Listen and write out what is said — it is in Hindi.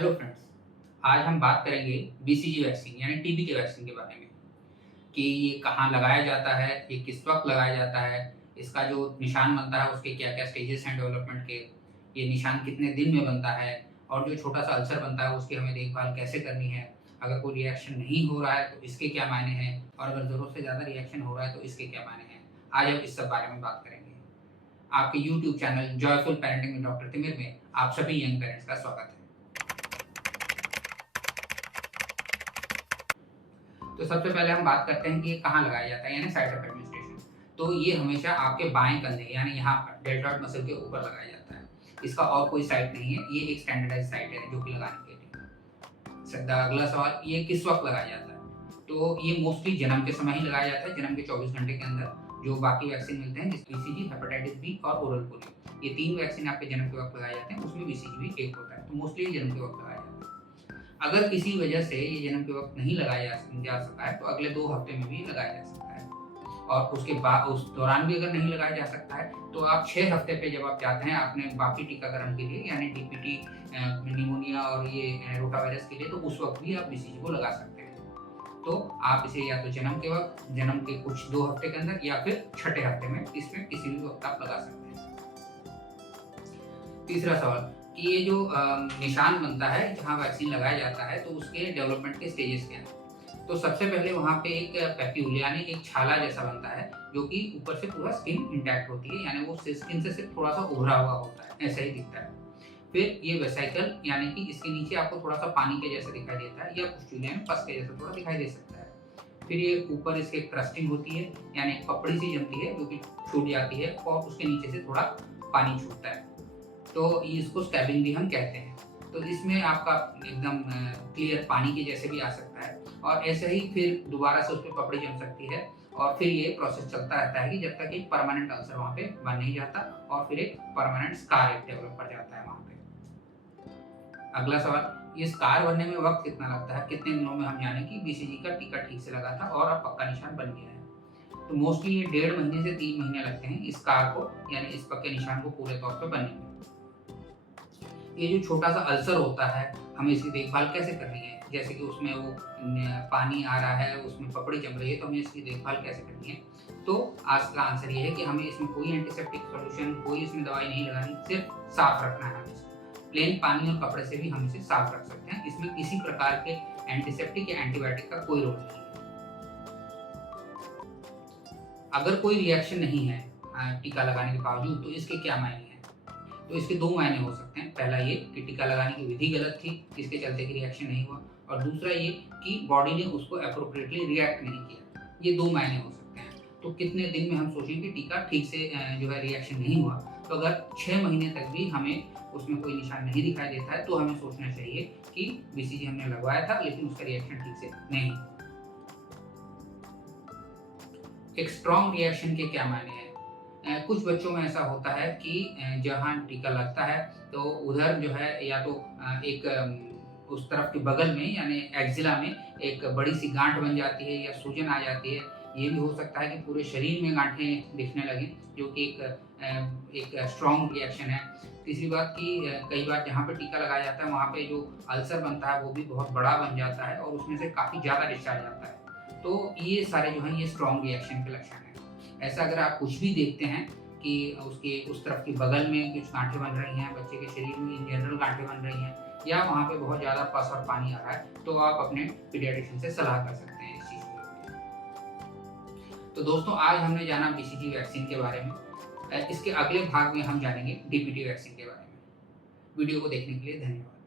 हेलो फ्रेंड्स, आज हम बात करेंगे बीसीजी वैक्सीन यानी टीबी के वैक्सीन के बारे में कि ये कहाँ लगाया जाता है, ये किस वक्त लगाया जाता है, इसका जो निशान बनता है उसके क्या-क्या स्टेजेस हैं डेवलपमेंट के, ये निशान कितने दिन में बनता है और जो छोटा-सा अल्सर बनता है उसकी हमें देखभाल कैसे करनी है। अगर कोई रिएक्शन नहीं हो रहा है तो इसके क्या मायने हैं और अगर ज़रूरत से ज़्यादा रिएक्शन हो रहा है तो इसके क्या मायने हैं। आज हम इस सब बारे में बात करेंगे। आपके YouTube channel Joyful Parenting with doctor Timir में आप सभी यंग पेरेंट्स का स्वागत है। तो सबसे पहले हम बात करते हैं कि ये कहाँ लगाया जाता है यानी साइट ऑफ एडमिनिस्ट्रेशन। तो ये हमेशा आपके बाएं कंधे यानी यहाँ पर डेल्टॉइड मसल के ऊपर लगाया जाता है। इसका और कोई साइट नहीं है, ये एक स्टैंडर्डाइज साइट है जो कि लगाने के लिए। सीधा अगला सवाल, ये किस वक्त लगाया जाता है? तो ये मोस्टली जन्म के समय ही लगाया जाता है, जन्म के 24 घंटे के अंदर जो बाकी वैक्सीन मिलते हैं जिसमें बीसीजी, हेपेटाइटिस बी और ओरल पोलियो, ये 3 वैक्सीन आपके जन्म के वक्त लगाए जाते हैं, उसमें बीसीजी भी एक होता है। तो मोस्टली ये जन्म के वक्त लगाया जाता है। अगर किसी वजह से ये जन्म के वक्त नहीं लगाया जा सका है तो अगले 2 हफ्ते में भी लगाया जा सकता है और उसके बाद उस दौरान भी अगर नहीं लगाया जा सकता है तो आप 6 हफ्ते पे जब आप जाते हैं अपने बाकी टीकाकरण के लिए यानी डीपीटी, निमोनिया और ये रोटा वायरस के लिए, तो उस वक्त भी आप बीसीजी को लगा सकते हैं। तो आप इसे या तो जन्म के वक्त, जन्म के कुछ 2 हफ्ते के अंदर या फिर छठे हफ्ते में, इसमें किसी भी वक्त आप लगा सकते हैं। तीसरा सवाल कि ये जो निशान बनता है जहाँ वैक्सीन लगाया जाता है तो उसके डेवलपमेंट के स्टेजेस क्या हैं? तो सबसे पहले वहाँ पे एक पैप्यूल यानी एक छाला जैसा बनता है जो कि ऊपर से पूरा स्किन इंटैक्ट होती है, यानी वो स्किन से सिर्फ थोड़ा सा उभरा हुआ होता है, ऐसा ही दिखता है। फिर ये वेसिकल यानी कि इसके नीचे आपको थोड़ा सा पानी के जैसा दिखाई देता है या पुस्टुलिया में पस के जैसा थोड़ा दिखाई दे सकता है। फिर ये ऊपर इसके क्रस्टिंग होती है यानी पपड़ी सी जमती है जो कि छूट जाती है और उसके नीचे से थोड़ा पानी छूटता है, तो इसको स्टैबिंग भी हम कहते हैं। तो इसमें आपका एकदम क्लियर पानी के जैसे भी आ सकता है और ऐसे ही फिर दोबारा से उसपे पपड़ी जम सकती है और फिर ये प्रोसेस चलता रहता है कि जब तक एक परमानेंट अल्सर वहाँ पे बन नहीं जाता और फिर एक परमानेंट स्कार एक डेवलप कर जाता है वहाँ पे। अगला सवाल, ये स्कार बनने में वक्त कितना लगता है? कितने दिनों में हम जाने कि बीसीजी का टीका ठीक से लगा था और अब पक्का निशान बन गया है? तो मोस्टली ये 1.5 महीने से 3 महीने लगते हैं इस स्कार को यानी इस पक्के निशान को पूरे तौर पे बनने में। ये जो छोटा-सा अल्सर होता है, हमें इसकी देखभाल कैसे करनी है? जैसे कि उसमें वो पानी आ रहा है, उसमें पपड़ी जम रही है, तो हमें इसकी देखभाल कैसे करनी है? तो आज का आंसर ये है कि हमें इसमें कोई एंटीसेप्टिक सॉल्यूशन, कोई इसमें दवाई नहीं लगानी, सिर्फ साफ रखना है हमें इसको। प्लेन पानी और कपड़े से भी हम इसे साफ रख सकते हैं। इसमें किसी प्रकार के एंटीसेप्टिक या एंटीबायोटिक का कोई रोल नहीं है। अगर कोई रिएक्शन नहीं है टीका लगाने के बावजूद, तो इसके क्या मायने हैं? तो इसके 2 मायने हो सकते हैं। पहला ये कि टीका लगाने की विधि गलत थी, जिसके चलते कि रिएक्शन नहीं हुआ, और दूसरा ये कि बॉडी ने उसको एप्रोप्रिएटली रिएक्ट नहीं किया। ये 2 मायने हो सकते हैं। तो कितने दिन में हम सोचें कि टीका ठीक से जो है रिएक्शन नहीं हुआ, तो अगर 6 महीने तक भी हमें उसमें कोई निशान नहीं दिखाई देता है तो हमें सोचना चाहिए कि बीसीजी हमने लगवाया था लेकिन उसका रिएक्शन ठीक से नहीं। एक स्ट्रॉन्ग रिएक्शन के क्या मायने हैं? कुछ बच्चों में ऐसा होता है कि जहाँ टीका लगता है तो उधर जो है या तो उस तरफ के बगल में यानी एक्जिला में एक बड़ी सी गांठ बन जाती है या सूजन आ जाती है। ये भी हो सकता है कि पूरे शरीर में गांठें दिखने लगें, जो कि एक स्ट्रॉन्ग रिएक्शन है। तीसरी बात कि कई बार जहाँ पे टीका लगाया जाता है वहाँ पे जो अल्सर बनता है वो भी बहुत बड़ा बन जाता है और उसमें से काफ़ी ज़्यादा डिस्चार्ज आता है। तो ये सारे जो हैं ये स्ट्रॉन्ग रिएक्शन के लक्षण हैं। ऐसा अगर आप कुछ भी देखते हैं कि उसके उस तरफ के बगल में कुछ गांठें बन रही हैं, बच्चे के शरीर में इन जनरल गांठें बन रही हैं या वहाँ पे बहुत ज़्यादा पस और पानी आ रहा है, तो आप अपने पीडियाट्रिशियन से सलाह कर सकते हैं इस चीज़ को लेकर। तो दोस्तों, आज हमने जाना बीसीजी वैक्सीन के बारे में। इसके अगले भाग में हम जानेंगे डीपीटी वैक्सीन के बारे में। वीडियो को देखने के लिए धन्यवाद।